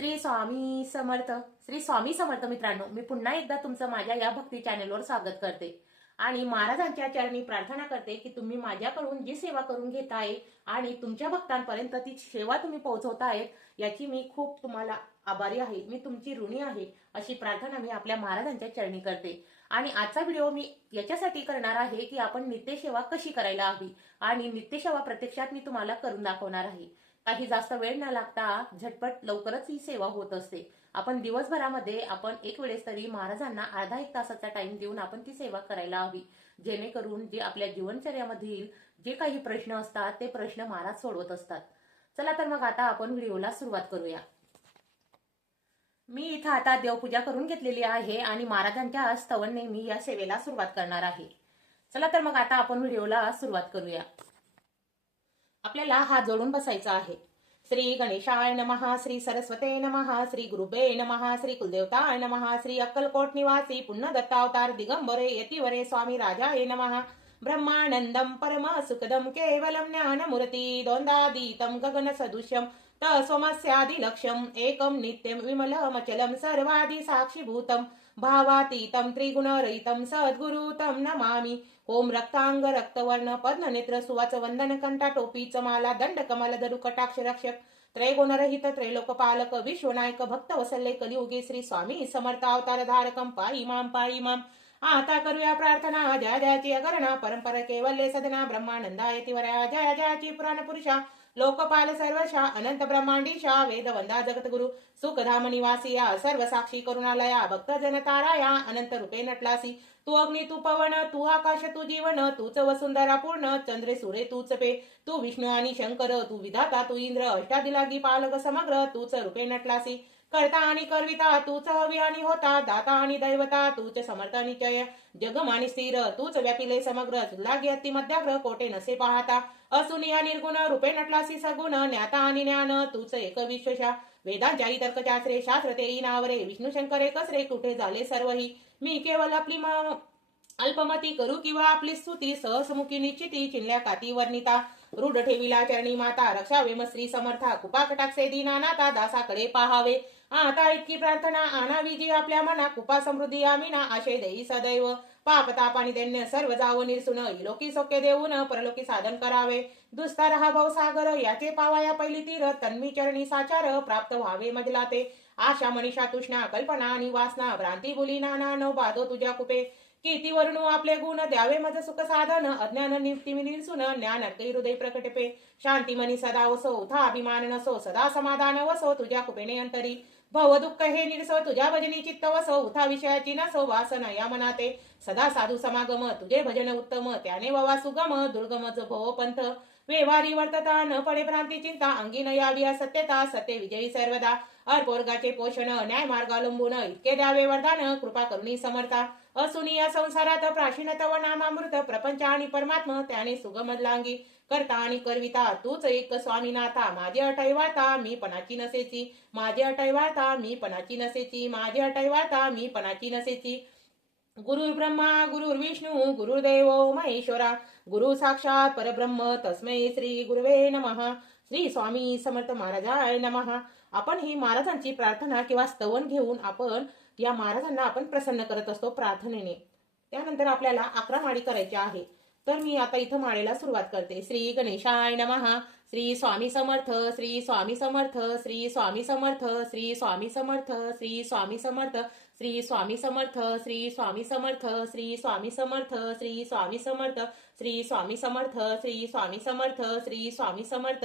श्री स्वामी समर्थ. श्री स्वामी समर्थ मित्रांनो मी पुन्हा एकदा तुमचं माझ्या या भक्ती चॅनेलवर स्वागत करते. आणि महाराजांच्या चरणी प्रार्थना करते की तुम्ही माझ्याकडून जी सेवा करून घेत आहे आणि तुमच्या भक्तांपर्यंत ती सेवा तुम्ही पोहोचवत आहेत याची मी खूप तुम्हाला आभारी आहे. मी तुमची ऋणी आहे अशी प्रार्थना मी आपल्या महाराजांच्या चरणी करते. आणि आजचा व्हिडिओ मी याच्यासाठी करणार आहे की आपण नित्यसेवा कशी करायला हवी आणि नित्यसेवा प्रत्यक्षात मी तुम्हाला करून दाखवणार आहे. काही जास्त वेळ न लागता झटपट लवकरच ही सेवा होत असते. आपण दिवसभरामध्ये आपण एक वेळेस तरी महाराजांना अर्धा एक तासाचा टाइम देऊन आपण ती सेवा करायला हवी. जेणेकरून जे आपल्या जीवनचर्यामधील जे काही प्रश्न असतात ते प्रश्न महाराज सोडवत असतात. चला तर मग आता आपण व्हिडिओला सुरुवात करूया. मी इथं आता देवपूजा करून घेतलेली आहे आणि महाराजांच्या स्तवनने मी या सेवेला सुरुवात करणार आहे. चला तर मग आता आपण व्हिडिओला सुरुवात करूया. आपल्याला हात जोडून बसायचा आहे. श्री गणेशाय नमहा श्री सरस्वते नमहा श्री गुरुबे नमहा श्री कुलदेवताय नमहा श्री अक्कलकोट निवासी पुन्हा दत्तावतार दिगंबरे यतीवरे स्वामी राजाय नमहा ब्रह्मानंदम परम सुखदम केवलम ज्ञानमूर्ती गगन सदृश्यम तसोमस्यादिलक्ष्यम एकम नित्यम विमलमचलम सर्वादिसाक्षिभूतम भावातीतं त्रिगुणरहितं सद्गुरु तं नमामि। ओम रक्तांग रक्तवर्ण पद्मनेत्र सुवाच वंदन कंठा टोपी माला दंड कमल धरु कटाक्ष रक्षक त्रैगुणरहित त्रैलोकपालक विश्वनायक भक्त वसल्ले कलियुगे श्री स्वामी समर्थ अवतार धारकम पायी माम पायी माम आता करूया प्रार्थना जय जयाची अगरणा परंपरा केवल्य सदना ब्रह्मानंदा यतिवरा जय जयाची पुराण पुरुषा। लोकपाल सर्वशा अनंत ब्रह्मांडीशा वेद वंदा जगतगुरु सुखधाम निवासिया सर्वसाक्षी करुणालया भक्त जनताराया अनंत रूपे नटलासी. तू अग्नि तू पवन तू आकाश तू जीवन तूच वसुंधरा पूर्ण चंद्रे सुरे तूच पे. तू विष्णू आणि शंकर तू विधाता तू इंद्र अष्टादिलागी पालक समग्र तूच रूपे नटलासी. करता आणि करविता तूच हवी आणि होता दाता आणि दैवता तूच समर्थ निचय जगमानी स्थिर तूच व्यापिले समग्र लागी अति मध्याग्र कोटे नसे पाहता? असुनिया निर्गुण रूपे नटलासी सगुण ज्ञाता आणि ज्ञान तूच एक विश्वशा. वेदांच्या तर्कशास्त्रे शास्त्र ते नावरे विष्णू शंकर एकच रे कुठे झाले सर्वही? मी केवळ आपली म- अल्पमती करू किंवा आपली स्तुती सहसमुखी निश्चिती चिनल्या काती वर्णिता. रूढ ठेविला चरणी माता रक्षा वेम श्री समर्था कुपा कटाक्षे दीनानाथा दासाकडे पाहावे. आता इतकी प्रार्थना आणावी जी आपल्या मना कुपा समृद्धी आमिना आशय देई सदैव. पाप ताप आणि दैन्य सर्व जाव निरसुन इलोकी सोके देऊन परलोकी साधन करावे. दुस्तार हा भाव सागर याचे पावाया पहिली तीर तन्मी चरणी साचार प्राप्त व्हावे मजला ते आशा मनीषा तुष्णा कल्पना आणि वासना भ्रांती बुली नाना न बाधो तुझ्या कुपे. किती वर्णू आपले गुण द्यावे मज सुख साधन अज्ञान निवृत्ती निरसून ज्ञान हृदय प्रकटपे. शांती मनी सदा वसो उथा अभिमान नसो सदा समाधान वसो तुझ्या कुपेने अंतरी. भव दुःख हे निरसो तुझ्या भजनी चित्त वसव उथा विषयाची नसो वासना. या मनाते सदा साधू समागम तुझे भजन उत्तम त्याने ववा सुगम दुर्गम भव पंथ. व्यवहारी वर्तता न पडे भ्रांती चिंता अंगी न यावी सत्यता सत्य विजयी सर्वदा. अर्पोर्गाचे पोषण न्याय मार्गालंबून इतके द्यावे वरदान कृपा करुणी समर्था. असुनी या संसारात प्राचीन व नामामृत प्रपंच आणि परमात्म त्याने सुगमदलांगी करता आणि करविता तूच एक स्वामीनाथा. माझे अटैवाता मी पणाची नसेची. माझे अटैवाता मी पणाची नसेची. माझे अटैवाता मी पणाची नसेची. गुरुर् ब्रह्मा गुरुर्विष्णू गुरुर्देव महेश्वरा. गुरु साक्षात परब्रह्म तस्मै श्री गुरुवे नमः. श्री स्वामी समर्थ महाराजाय नमः. आपण ही महाराजांची प्रार्थना किंवा स्तवन घेऊन आपण या महाराजांना आपण प्रसन्न करत असतो प्रार्थनेने त्यानंतर आपल्याला अकरा माळी करायची आहे तर मी आता इथं माळेला सुरुवात करते श्री गणेशाय नमहा श्री स्वामी समर्थ श्री स्वामी समर्थ श्री स्वामी समर्थ श्री स्वामी समर्थ श्री स्वामी समर्थ श्री स्वामी समर्थ श्री स्वामी समर्थ श्री स्वामी समर्थ श्री स्वामी समर्थ श्री स्वामी समर्थ श्री स्वामी समर्थ श्री स्वामी समर्थ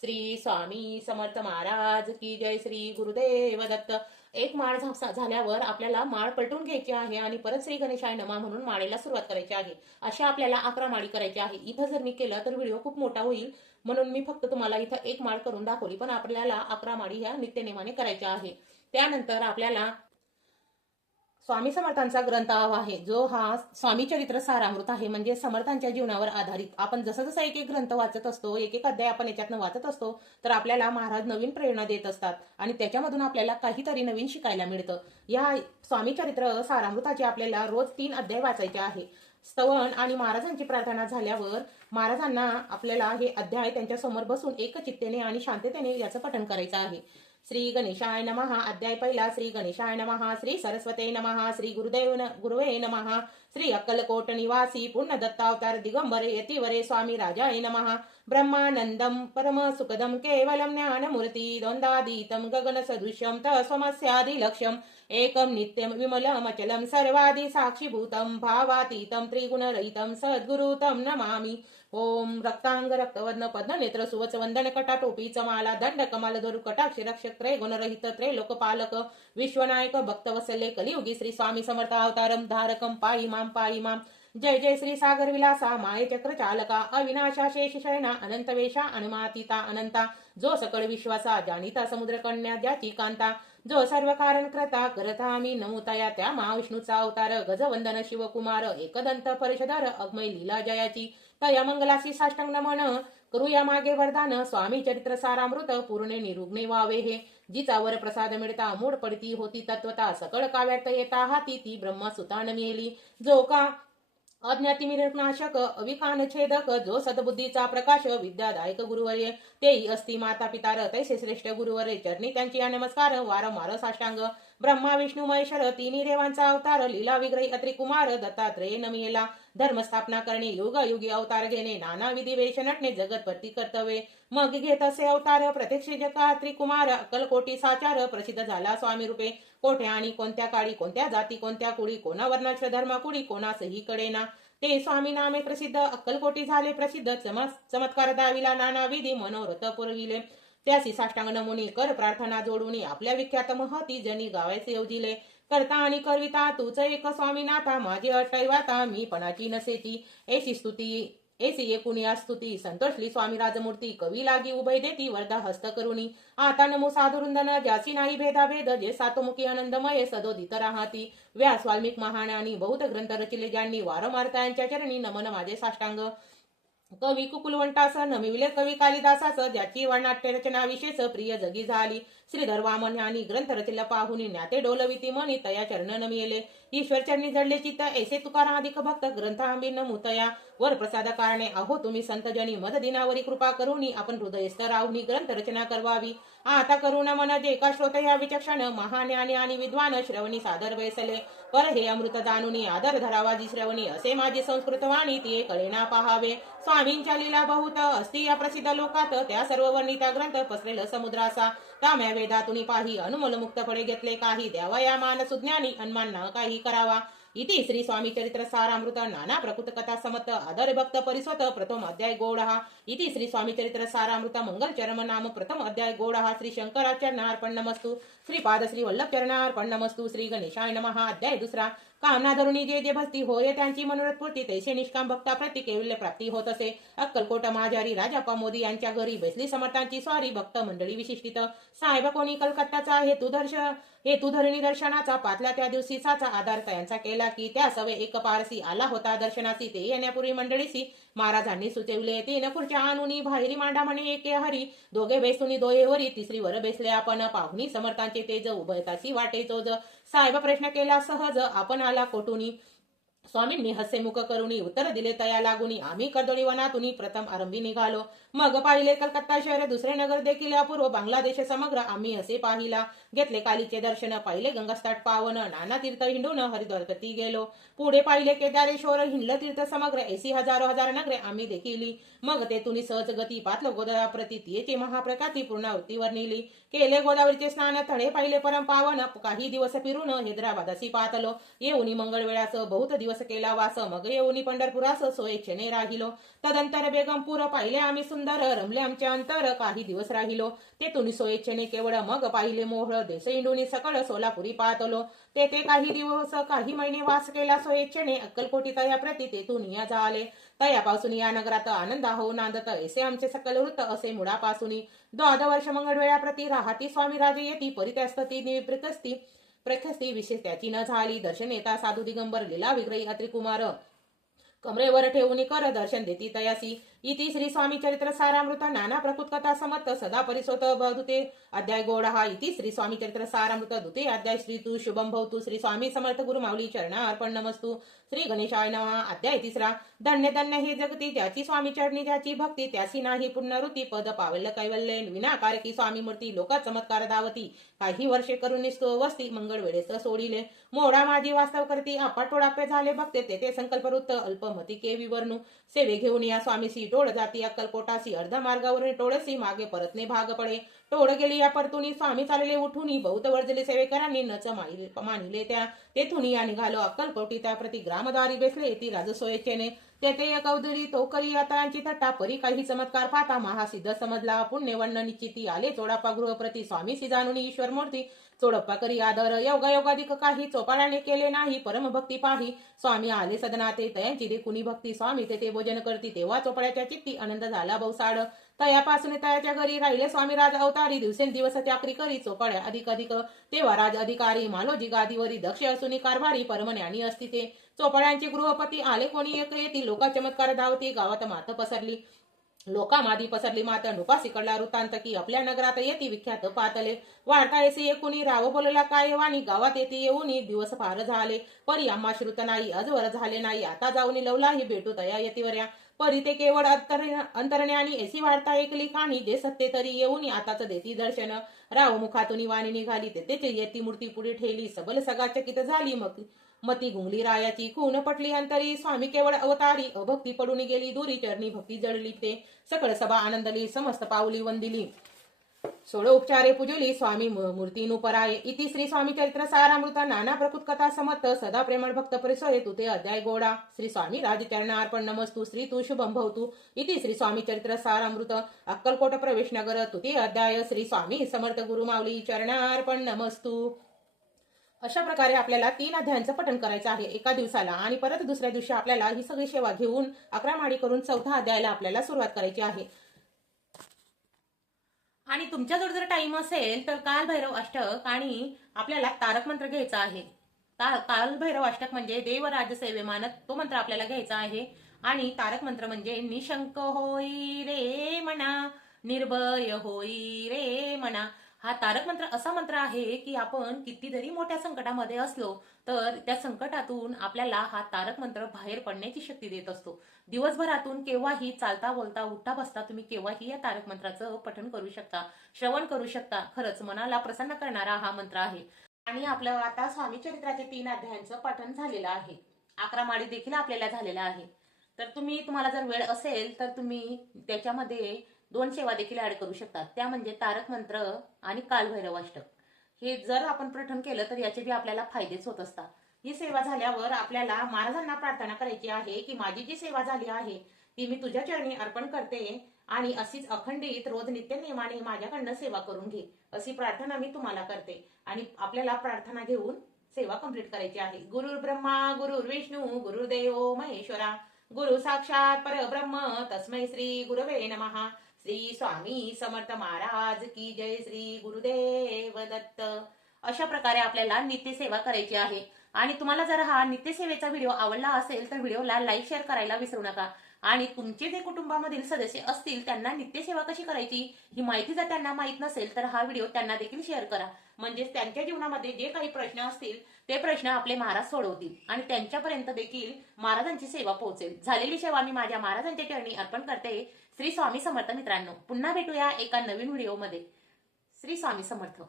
श्री स्वामी समर्थ महाराज की जय श्री गुरुदेव दत्त. एक माळ झाल्यावर आपल्याला माळ पलटून घ्यायची आहे आणि परत श्री गणेशाय नमा म्हणून माळेला सुरुवात करायची आहे. अशा आपल्याला अकरा माळी करायची आहे. इथं जर मी केलं तर व्हिडिओ खूप मोठा होईल. म्हणून मी फक्त तुम्हाला इथं एक माळ करून दाखवली. पण आपल्याला अकरा माळी ह्या नित्यनेमाने करायच्या आहे. त्यानंतर आपल्याला स्वामी समर्थांचा ग्रंथ आहे जो हा स्वामी चरित्र सारामृत आहे. म्हणजे समर्थांच्या जीवनावर आधारित. आपण जसं जसं एक एक ग्रंथ वाचत असतो एक एक अध्याय आपण याच्यातनं वाचत असतो तर आपल्याला महाराज नवीन प्रेरणा देत असतात. आणि त्याच्यामधून आपल्याला काहीतरी नवीन शिकायला मिळतं. या स्वामी चरित्र सारामृताचे आपल्याला रोज तीन अध्याय वाचायचे आहे. स्तवन आणि महाराजांची प्रार्थना झाल्यावर महाराजांना आपल्याला हे अध्याय त्यांच्यासमोर बसून एकचित्तेने आणि शांततेने याचं पठण करायचं आहे. श्री गणेशाय नम. अध्याय पहिला श्री गणेशाय नम. श्री सरस्वते नम. श्री गुरुदेव गुरुवे नम. श्री अक्कलकोट निवासी पूर्ण दत्तावतार दिगंबरे यतिवरे स्वामी राजाय नम. ब्रह्मानंदम परम सुखदम केवलम ज्ञानमूर्ती द्वंदादीतम गगनसदृश्यम तस्वमस्यादिलक्ष्यम एकम नित्यम विमलमचलम सर्वादि साक्षीभूतम भावातीतम त्रिगुणरहितम सद्गुरुतम नमामि. ओम रक्तांग रक्तवर्ण पद्म नेत्र सुवच वंदन कटा टोपीच माला दंड कमाल धरू कटाक्ष रक्षक त्रय गुणरहित त्रय लोकपालक विश्वनायक भक्त वसले कलियुगी श्री स्वामी समर्थ अवतारम धारकम पाळी माम पाळी माम. जय जय श्री सागर विलासा माये चक्र चालका अविनाशा शेष शयना अनंत वेशा अनुमातीता अनंता. जो सकळ विश्वासा जाणीता समुद्र कन्या द्याची कांता. जो सर्व कारण करता करता आम्ही नमुताया त्या महाविष्णूचा अवतार. गजवंदन शिवकुमार एकदंत परिषदार अग्मय लीला जयाची. तया मंगलासी साष्टांग नमन करूया मागे वरदान स्वामी चरित्र सारामृत पूर्णे निरुग्ने व्हावे हे. जिचा वर प्रसाद मिळता मूड पडती होती तत्वता सकळ काव्यात येता हाती ती ब्रह्मसुतान मिळली जो का अज्ञाती नाशक अविकान छेदक जो सद्बुद्धीचा प्रकाश विद्यादायक गुरुवर्य. तेही असती माता पितार तैसे श्रेष्ठ गुरुवर्य. चरणी त्यांची या नमस्कार वारंवार साष्टांग. ब्रह्मा विष्णू महेश्वर तिन्ही देवांचा अवतार लीला विग्रही अत्रि कुमार दत्तात्रेय नमियेला धर्मस्थापना करणे युग युगी अवतार घेणे नाना विधी वेश नटणे जगतपती कर्तव्ये. मग घेत असे अवतार प्रत्यक्ष जका त्रिकुमार अक्कलकोटी साचार प्रसिद्ध झाला स्वामी रूपे. कोठे आणि कोणत्या काळी कोणत्या जाती कोणत्या कुळी कोणा वर्णाच्या धर्म कुळी कोणासही कडेना ते स्वामी नामे प्रसिद्ध अक्कलकोटी झाले प्रसिद्ध चमत्कार दाविला नाना विधी मनोरथ पुरविले. त्यासी साष्टांग नमुनी कर प्रार्थना जोडून आपल्या विख्यात महती जनी गावायचे योजिले. करता आणि करविता तूच एक स्वामीनाथा माझी अटैवाता मी पणाची नसेची. एशी स्तुती ऐसी एकूणी स्तुती संतोषली स्वामी राजमूर्ती कवी लागी उभय देती वरदा हस्त करुणी. आता नमो साधुरुंदन ज्याची नाही भेदाभेद जे सातोमुखी आनंदमय सदोदित राहती. व्यास वाल्मिक महाण्यानी बहुत ग्रंथ रचिले ज्यांनी वारंवार त्यांच्या चरणी नमन माझे साष्टांग. कवी कुकुलवंटास नमिविले कवी कालिदासास ज्याची नाट्य रचना विशेष प्रिय जगी झाली. श्रीधर वामन यांनी ग्रंथ रचला पाहुनी ज्ञाते डोलविती मनी तया चरण नमिले ईश्वर चरणी जडले चित्त ऐसे तुकाराधिक भक्त ग्रंथ आंबीन मुतया वर प्रसाद कारणे अहो तुम्ही संतजनी मददिनावरी दिनावरी कृपा करुनी आपण हृदयस्थ राहुनी ग्रंथ रचना करवावी. आता करुणा मन जे का श्रोत या विचक्षण महाज्ञानी आणि विद्वान श्रवणी सादर बैसले पर हे अमृत जाणुनी आदर धरावा जी श्रवणी असे माझी संस्कृत वाणी ती कळेना पहावे. स्वामींच्या लीला बहुत असती या प्रसिद्ध लोकात. त्या सर्व वर्णिता ग्रंथ पसरेल समुद्रासा. ताम्या वेदातुनी पाही अनुमल मुक्तपणे घेतले काही. द्यावया मान सुज्ञानी हनुमान न काही करावा. इति श्री स्वामी चरित्र सारामृत नाना प्रकृत कथा समत आदर भक्त परिस्वत प्रथम अध्याय गोडहा इति श्री स्वामी चरित्र सारामृत मंगल चरम नाम प्रथम अध्याय गोडहा श्री शंकराचार्य अर्पण नमस्तु। श्री पाद श्री वल्लभ चरणार्पण नमस्तु। श्री गणेशाय नमः। अध्याय दुसरा। कामना धरुणी जे जे भक्ती होय त्यांची मनोरथ पूर्ती तैसे निष्काम भक्ता प्रति प्राप्ती होत असे. अक्कलकोट महाजारी राजाप्पा मोदी यांच्या घरी बसली समर्थांची स्वारी भक्त मंडळी विशिष्टित. साहेब कोणी कलकत्ताचा हेतू दर्श हेतू धरणी दर्शनाचा पातला त्या दिवशी साचा आधार त्यांचा केला की त्या सवे एक पारसी आला होता दर्शनासी. ते येण्यापूर्वी मंडळीसी महाराजांनी सुचविले तीन खुर्च्या आणुनी बाहेरी मांडा म्हणे एके हरी. दोघे बेसुनी दोयेवरी तिसरी वर बेसले आपण पाहुणी समर्थांचे तेज उभयतासी वाटे चोज साहेब प्रश्न केला सहज आपण आला कोटुनी स्वामींनी हस्यमुख करुणी उत्तर दिले तया लागुनी आम्ही कर्दोळी वनातून प्रथम आरंभी निघालो. मग पाहिले कलकत्ता शहर दुसरे नगर देखील अपूर्व बांगलादेश समग्र आम्ही असे पाहिला. घेतले कालीचे दर्शन पाहिले गंगास्थाट पावन नाना तीर्थ हिंडून हरिद्वारपती गेलो. पुढे पाहिले केदारेश्वर हिंडल तीर्थ समग्र ऐसी हजारो हजार नगरे आम्ही देखील. मग तेथून सहज गती पातलो गोदा प्रती महाप्रकाती पूर्णावृत्तीवर नेली. केले गोदावरीचे स्नान थडे पाहिले परम पावन काही दिवस फिरून हैदराबादासी पातलो. येऊनी मंगळवेळास बहुत दिवस केला वास. मग येऊनी पंढरपुरास सोयेक्षणे राहिलो. तदंतर बेगमपूर पाहिले आम्ही सुंदर. रमले आमचे अंतर. काही दिवस राहिलो. ते तुम्ही सोयेक्षणे केवळ मग पाहिले मोहळ. देश इंडुनी सकळ सोलापुरी पाहतलो ते ते काही दिवस काही महिने वास केला सोयेक्षणे अक्कलकोटी तया प्रती तेथून या झाले तयापासून या नगरात आनंद हो नांदत. ऐसे आमचे सकल वृत्त असे मुळापासून द्वाद वर्ष मंगळवेळा प्रती राहती स्वामी राजे येती परित्यास्तती निवृत्तस्ती प्रख्यस्ती विशेष त्याची न झाली दर्शन येता साधू दिगंबर लीला विग्रही अत्रिकुमार. कमरेवर ठेवून कर दर्शन देती तयासी. इति श्री स्वामी चरित्र सारामृत नाना प्रकृत कथा समर्थ सदा परिसोत भवते अध्याय गोड हा इति श्री स्वामी चरित्र सारामृत दुते। अध्याय श्री तू शुभम भवतु। श्री स्वामी समर्थ गुरु माऊली चरणा अर्पण नमस्तु श्री गणेशाय नमः। अध्याय तिसरा। धन्य धन्य हे जगती ज्याची स्वामी चरणी ज्याची भक्ती त्यासी नाही पुनरुती पद पावल्य कैवल्य विनाकारकी स्वामी मूर्ती लोका चमत्कार दावती। काही वर्षे करून निसतो वस्ती मंगळ वेळेस सोडिले। मोडा माझी वास्तव करती आपाटोडापे झाले भक्ते तेथे संकल्पवृत्त अल्पमती के विवरणू सेवे घेऊन या स्वामी सीटो टोळ जाती अक्कलकोटासी अर्ध मार्गावरून टोळसी मागे परतने भाग पडे. टोळ गेली या परतुनी स्वामी चालले उठून बहुत वर्जले सेवेकरांनी नच मानिले त्या. तेथून या निघालो अक्कलकोटी त्या प्रति ग्रामदारी बेसले ती राजसोयचेने. तेथे एक अवधरी तो करी यांची थट्टा परी काही चमत्कार पाहता महासिद्ध समजला. पुण्यवर्ण निश्चिती आले चोडापा गृहप्रती स्वामी सिजानुनी ईश्वर मूर्ती. चोडप्पा करी आदर योगा योगाधिक काही चोपाळाने केले नाही परमभक्ती पाही. स्वामी आले सदनाते तयांची देखुनी भक्ती. स्वामी ते भोजन करती तेव्हा चोपड्याच्या चित्ती आनंद झाला बहुसाड. तयापासून तयाच्या घरी राहिले स्वामी राज अवतारी. दिवसेंदिवस चाकरी करी चोपाड्या अधिक अधिक. तेव्हा राज अधिकारी मालोजी गादीवरी दक्ष असुनी कारभारी परमज्ञानी असती ते. चोपड्यांचे गृहपती आले कोणी? एक येतील लोका चमत्कार धावती. गावात मात पसरली. लोकामादी पसरली मात्र नुकासीकडला वृत्तांत की आपल्या नगरात येती विख्यात पातले. वाढता येसे एकूणी राव बोलला काय वाणी गावात येते येऊन दिवस फार झाले. परी आम्हा श्रुत नाही अजवर झाले नाही आता जाऊन लवला ही भेटू तया येतीवर्या परी ते केवळ अंतर- एसी वाढता ऐकली काणी जे सत्य तरी येऊन आताच देती दर्शन. राव मुखातून वाणी निघाली तेथे येती मूर्ती पुढे ठेली सबल सगा चकित झाली मग. मती गुंगली रायाची खून पटली अंतरी स्वामी केवळ अवतारी अभक्ती पडून गेली दुरी चरणी भक्ती जडली ते. सकळ सभा आनंदली समस्त पावली वंदिली. सोळ उपचारे पूजली स्वामी मू- मूर्तीनुपराय. इति श्री स्वामी चरित्र सारामृत नाना प्रकृत कथा समर्थ सदा प्रेमळ भक्त परिसरे तुते अध्याय गोडा. श्री स्वामी राजचरणार्पण नमस्तु श्री तू शुभम भवतु. इति श्री स्वामी चरित्र सारामृत अक्कलकोट प्रवेश नगर तुते अध्याय. श्री स्वामी समर्थ गुरुमावली चरणार्पण नमस्तु. अशा प्रकारे आपल्याला तीन अध्यायांचं पठण करायचं आहे एका दिवसाला. आणि परत दुसऱ्या दिवशी आपल्याला ही सगळी सेवा घेऊन अकरा माडी करून चौथा अध्यायाला आपल्याला सुरुवात करायची आहे. आणि तुमच्याजवळ जर टाइम असेल तर काल भैरव अष्टक आणि आपल्याला तारक मंत्र घ्यायचा आहे. काल भैरव अष्टक म्हणजे देव राजसेवे मानत तो मंत्र आपल्याला घ्यायचा आहे. आणि तारक मंत्र म्हणजे निशंक होई रे म्हणा निर्भय होई रे म्हणा हा तारक मंत्र असा मंत्र आहे की आपण किती जरी मोठ्या संकटामध्ये असलो तर त्या संकटातून आपल्याला हा तारक मंत्र बाहेर पडण्याची शक्ती देत असतो. दिवसभरातून केव्हाही चालता बोलता उठता बसता तुम्ही केव्हाही या तारक मंत्राचं पठण करू शकता श्रवण करू शकता. खरंच मनाला प्रसन्न करणारा हा मंत्र आहे. आणि आपलं आता स्वामी चरित्राचे तीन अध्यायांचं पठण झालेलं आहे. अकरा माळी देखील आपल्याला झालेला आहे. तर तुम्ही तुम्हाला जर वेळ असेल तर तुम्ही त्याच्यामध्ये दोन सेवा देखील ऍड करू शकतात. त्या म्हणजे तारक मंत्र आणि कालभैरवाष्टक. हे जर आपण पठण केलं तर याचे बी आपल्याला फायदेच होत असतात. ही सेवा झाल्यावर आपल्याला महाराजांना प्रार्थना करायची आहे की माझी जी सेवा झाली आहे ती मी तुझ्या चरणी अर्पण करते आणि अशीच अखंडित रोज नित्य नियमाने माझ्याकडनं सेवा करून घे. अशी प्रार्थना मी तुम्हाला करते. आणि आपल्याला प्रार्थना घेऊन सेवा कंप्लीट करायची आहे. गुरुर ब्रह्मा गुरुर विष्णू गुरुदेव महेश्वरा. गुरु साक्षात परब्रह्म. तस्मै श्री गुरवे नमहा श्री स्वामी समर्थ महाराज की जय श्री गुरुदेव दत्त. अशा प्रकारे आपल्याला नित्यसेवा करायची आहे. आणि तुम्हाला जर हा नित्यसेवेचा व्हिडिओ आवडला असेल तर व्हिडिओला लाईक शेअर करायला विसरू नका. आणि तुमचे जे कुटुंबामधील सदस्य असतील त्यांना नित्यसेवा कशी करायची ही माहिती जर त्यांना माहीत नसेल तर हा व्हिडिओ त्यांना देखील शेअर करा. म्हणजेच त्यांच्या जीवनामध्ये जे काही प्रश्न असतील ते प्रश्न आपले महाराज सोडवतील. आणि त्यांच्यापर्यंत देखील महाराजांची सेवा पोहोचेल. झालेली सेवा मी माझ्या महाराजांच्या चरणी अर्पण करते. श्री स्वामी समर्थ मित्रांनो पुन्हा भेटूया एका नवीन व्हिडिओमध्ये. श्री स्वामी समर्थ.